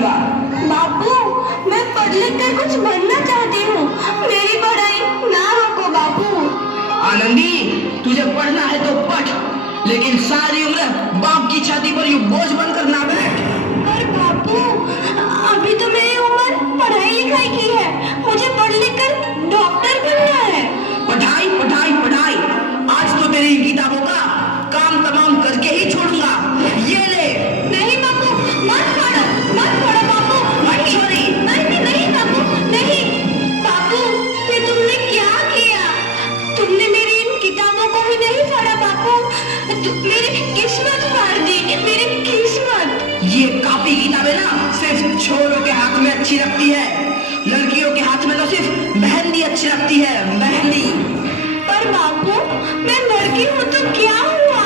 करूंगा। बापू, मैं पढ़ लिख कर कुछ बनना चाहती हूँ, मेरी पढ़ाई ना रोको बापू। आनंदी, तुझे पढ़ना है तो पढ़, लेकिन सारी उम्र बाप की छाती पर यूं बोझ बनकर ना बैठ। पर बापू, अभी तो मेरी उम्र पढ़ाई लिखाई की है, मुझे पढ़ लिख कर डॉक्टर बनना है। पढ़ाई पढ़ाई पढ़ाई, आज तो तेरी किताबों का काम तमाम करके ही छोड़ूंगा। ये ले। नहीं बापू, मत पढ़ो बापू। छोरी। नहीं नहीं बापू, नहीं। बापू, ये तुमने क्या किया? तुमने मेरी इन किताबों को भी नहीं पढ़ा बापू, मेरी किस्मत फाड़ दी, मेरी किस्मत। ये कॉपी किताबें ना सिर्फ छोरों के हाथ में अच्छी लगती है, लड़कियों के हाथ में तो सिर्फ मेहंदी अच्छी लगती है, मेहंदी। पर बापू, मैं लड़की हूँ तो क्या हुआ?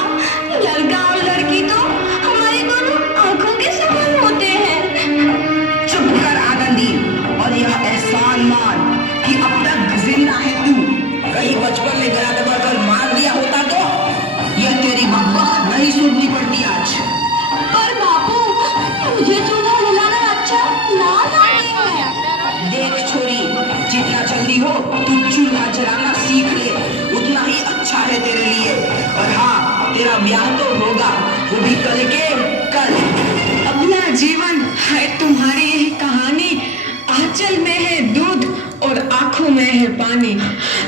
लड़का और लड़की तो हमारे दोनों आंखों के समान होते हैं। चुप कर आनंदी, और यह एहसान मान कि अब तक जिंदा है तू। कहीं बचपन में जरा दबाकर मार दिया होता तो यह तेरी बकबक नहीं सुननी पड़ती आज। पर बापू, मुझे चूल्हा जलाना अच्छा ना लगता है। देख छोरी, जितना जल्दी हो तू चूल्हा जलाना सीख ले, उतना ही अच्छा है तेरे लिए। और हाँ, तेरा ब्याह तो होगा, वो भी कल के कल। अपना जीवन है तुम्हारी यही कहानी, आंचल में है दूध और आंखों में है पानी।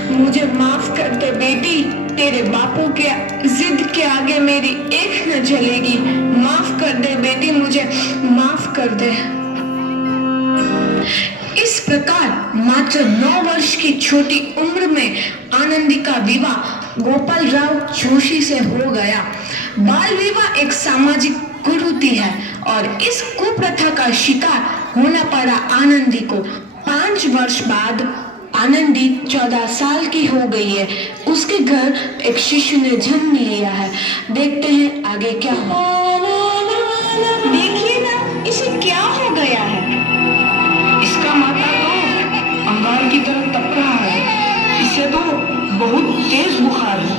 मुझे माफ कर दे बेटी, तेरे बापू के जिद के आगे मेरी एक न चलेगी। माफ कर दे बेटी, मुझे माफ कर दे। इस प्रकार मात्र 9 वर्ष की छोटी उम्र में आनंदी का विवाह गोपाल राव जोशी से हो गया। बाल विवाह एक सामाजिक कुरीति है और इस कुप्रथा का शिकार होना पड़ा आनंदी को। 5 वर्ष बाद आनंदी 14 साल की हो गई है। उसके घर एक शिशु ने जन्म लिया है। देखते हैं आगे क्या हो। देखिए ना, इसे क्या हो गया है? इसका माथा तो अंगार की तरह तप रहा है, इसे तो बहुत तेज बुखार है।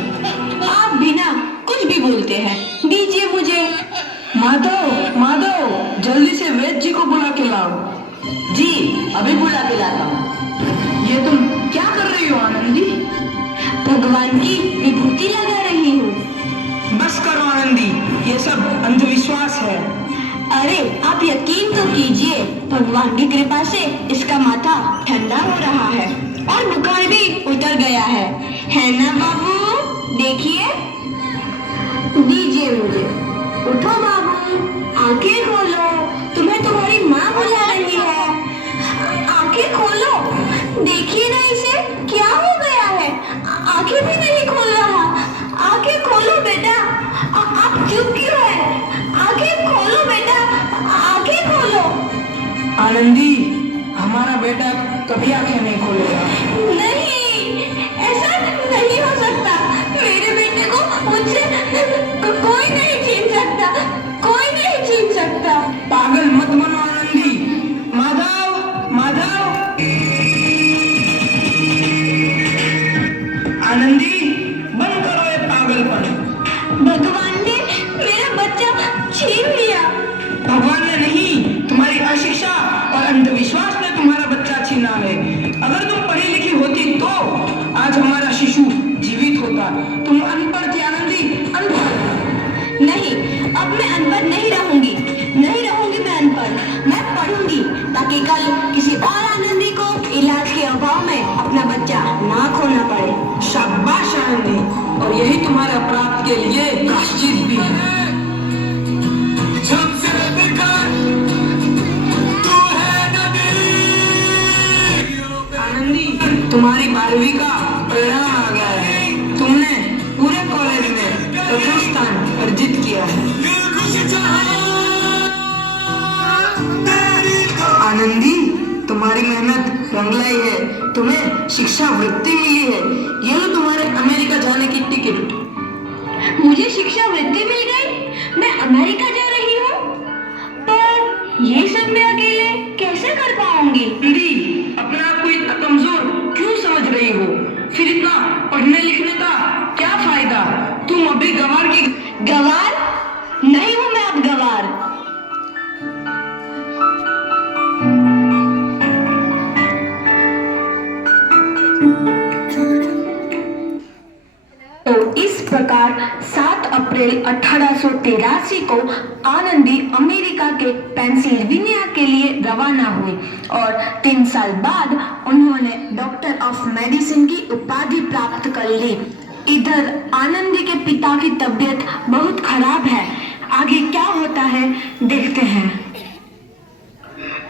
आप बिना कुछ भी बोलते हैं, दीजिए मुझे। माधव, माधव, जल्दी से वैद्य जी को बुला के लाओ। जी, अभी बुला के लाता हूँ। ये तुम क्या कर रही हो आनंदी? भगवान की विभूति लगा रही हूँ। बस करो आनंदी, ये सब अंधविश्वास है। अरे आप यकीन तो कीजिए, भगवान की कृपा से इसका माथा ठंडा हो रहा है और बुखार भी उतर गया है ना बाबू? देखिए, दीजिए मुझे। उठो बाबू, आंखें खोलो, तुम्हें तुम्हारी माँ बुला रही है। आंखें खोलो, देखिए ना इसे क्या हो गया है, आंखें भी नहीं खोल रहा। आंखें खोलो बेटा, आप चुप क्यों है? आंखें खोलो बेटा, आंखें खोलो। आनंदी, हमारा बेटा कभी आंखें नहीं खोलेगा। नहीं, ऐसा नहीं हो सकता। मेरे बेटे को मुझसे कोई नहीं छीन सकता, कोई नहीं छीन सकता। पागल मत बनो आनंदी। माधव, माधव। आनंदी, बंद करो ये पागलपन। भगवान ने मेरा बच्चा छीन लिया। भगवान ने नहीं, तुम्हारी अशिक्षा और अंधविश्वास ने तुम्हारा बच्चा छीना है। अगर तुम पढ़ी लिखी होती तो आज हमारा शिशु जीवित होता। तुम अनपढ़ थी आनंदी, अनपढ़। नहीं, अब मैं अनपढ़ नहीं रहूंगी, नहीं रहूंगी मैं अनपढ़। मैं पढ़ूंगी ताकि कल किसी और आनंदी को इलाज के अभाव में अपना बच्चा ना खोना पड़े। शाबाश आनंदी, और यही तुम्हारे अपराध के लिए प्रायश्चित भी है। आनंदी, तुम्हारी 12वीं का परिणाम आ गया है। तुमने पूरे कॉलेज में प्रथम स्थान अर्जित किया है। आनंदी, तुम्हारी मेहनत रंग लाई है, तुम्हें शिक्षा वृत्ति मिली है। ये लो तुम्हारे अमेरिका जाने की टिकट। मुझे शिक्षा वृत्ति मिल गई, मैं अमेरिका जा रही हूँ। पर ये सब मैं अकेले कैसे कर पाऊंगी? दीदी, अपने आप को इतना कमजोर क्यों समझ रही हो? फिर इतना पढ़ने लिखने का क्या फायदा? तुम अभी गंवार की। गवार नहीं हूँ मैं अब, गवार। अप्रैल 1883 को आनंदी अमेरिका के पेंसिल्वेनिया के लिए रवाना हुए और 3 साल बाद उन्होंने डॉक्टर ऑफ मेडिसिन की उपाधि प्राप्त कर ली। इधर आनंदी के पिता की तबीयत बहुत खराब है। आगे क्या होता है देखते हैं।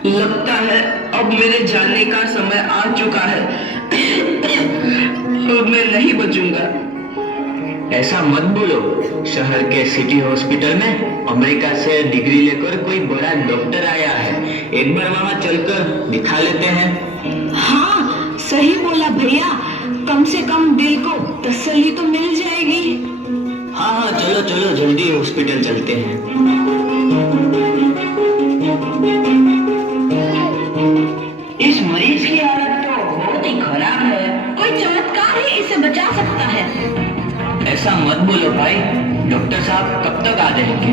लगता है अब मेरे जाने का समय आ चुका है। अब मैं नहीं बचूंगा। ऐसा मत बोलो। शहर के सिटी हॉस्पिटल में अमेरिका से डिग्री लेकर कोई बड़ा डॉक्टर आया है। एक बार वहां चलकर दिखा लेते हैं। हाँ सही बोला भैया, कम से कम दिल को तसल्ली तो मिल जाएगी। हाँ हाँ चलो चलो जल्दी हॉस्पिटल चलते हैं। इस मरीज की हालत तो बहुत ही खराब है। कोई चमत्कार ही इसे बचा सकता है। ऐसा मत बोलो भाई। डॉक्टर साहब कब तक आ जाएंगे?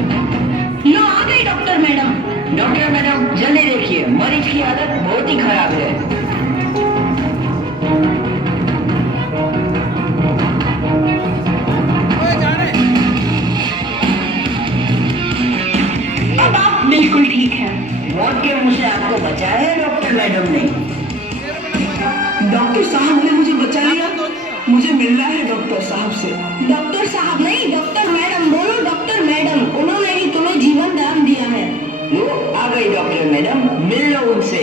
लो आ गई डॉक्टर मैडम। डॉक्टर मैडम जल्दी देखिए, मरीज की हालत बहुत ही खराब है। अब आप बिल्कुल ठीक है। मौत के मुंह से आपको बचाया है डॉक्टर मैडम ने। डॉक्टर साहब ने मुझे बचा लिया। मुझे मिलना है डॉक्टर साहब से। डॉक्टर साहब नहीं, डॉक्टर मैडम बोलो। डॉक्टर मैडम, उन्होंने ही तुम्हें जीवन दान दिया है। लो आ गई डॉक्टर मैडम, मिल लो उनसे।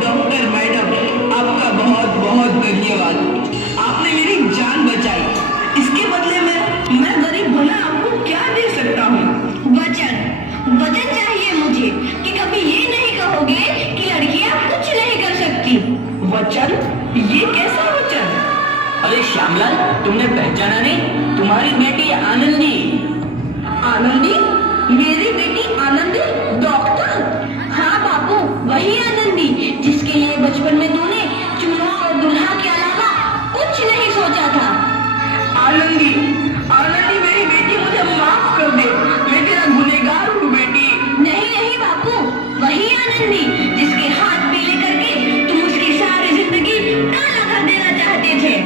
डॉक्टर मैडम आपका बहुत बहुत धन्यवाद। आपने मेरी जान बचाई। इसके बदले में मैं गरीब भला आपको क्या दे सकता हूँ? वचन, वचन चाहिए मुझे कि कभी ये नहीं कहोगे कि लड़कियां कुछ नहीं कर सकती। वचन? ये कैसा वचन? अरे श्यामलाल, तुमने पहचाना नहीं? तुम्हारी बेटी आनंदी। आनंदी? मेरी बेटी आनंदी? डॉक्टर? हाँ बापू, वही आनंदी जिसके लिए बचपन में तूने चूल्हा और दूल्हा के अलावा कुछ नहीं सोचा था। आनंदी, आनंदी मेरी बेटी, मुझे माफ कर दे। मैं तेरा गुनहगार हूँ बेटी। नहीं नहीं बापू, वही आनंदी जिसके हाथ पीले करके तुम उसकी सारी जिंदगी काला कर देना चाहते थे।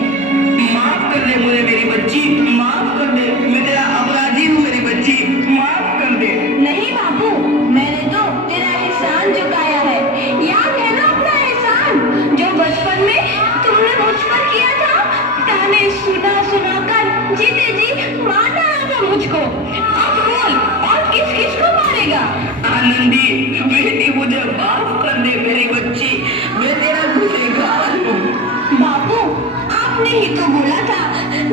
माफ कर दे मुझे मेरी बच्ची, माफ कर दे। मैं तेरा अपराधी हूँ मेरी बच्ची, माफ कर दे। नहीं बापू, मैंने तो तेरा एहसान चुकाया है। याद है ना अपना एहसान जो बचपन में तुमने मुझ पर किया था? ताने सुना सुना कर जीते जी मार डाला था मुझको। अब बोल, और किस किस को मारेगा? आनंदी बेटी, मुझे माफ कर दे मेरी बच्ची। मैं तेरा गुनहगार हूँ। बापू, आपने ही तो बोला था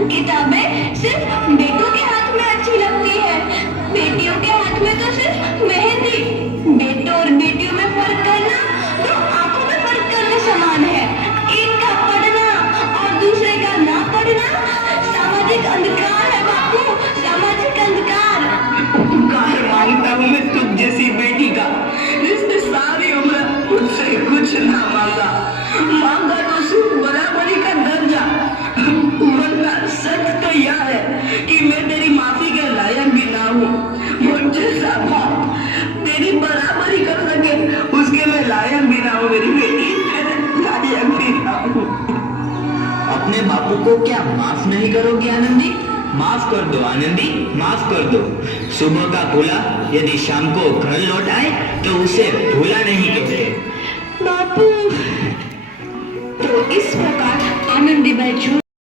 किताबें सिर्फ बेटों के हाथ में अच्छी लगती है, बेटियों के हाथ में तो सिर्फ मेहंदी। बेटों और बेटियों में फर्क करना तो आंखों में फर्क करने समान है। एक का पढ़ना और दूसरे का ना पढ़ना सामाजिक अंधकार है बापू, सामाजिक अंधकार। उपकार मांगता हूँ मैं तुझ जैसी बेटी का, जिसने सारी उम्र मुझसे कुछ ना मांगा। मांगा तो सिर्फ बराबरी का दर्जा। वरना सच तो यह है कि मैं तेरी माफी के लायक भी ना हूँ। मुझ जैसा बाप तेरी बराबरी कर सके उसके मैं लायक भी ना हूँ मेरी बेटी, लायक भी ना हूँ। अपने बापू को क्या माफ नहीं करोगे आनंदी? माफ कर दो आनंदी, माफ कर दो। सुबह का भूला यदि शाम को घर लौट आए तो उसे भूला नहीं कहते।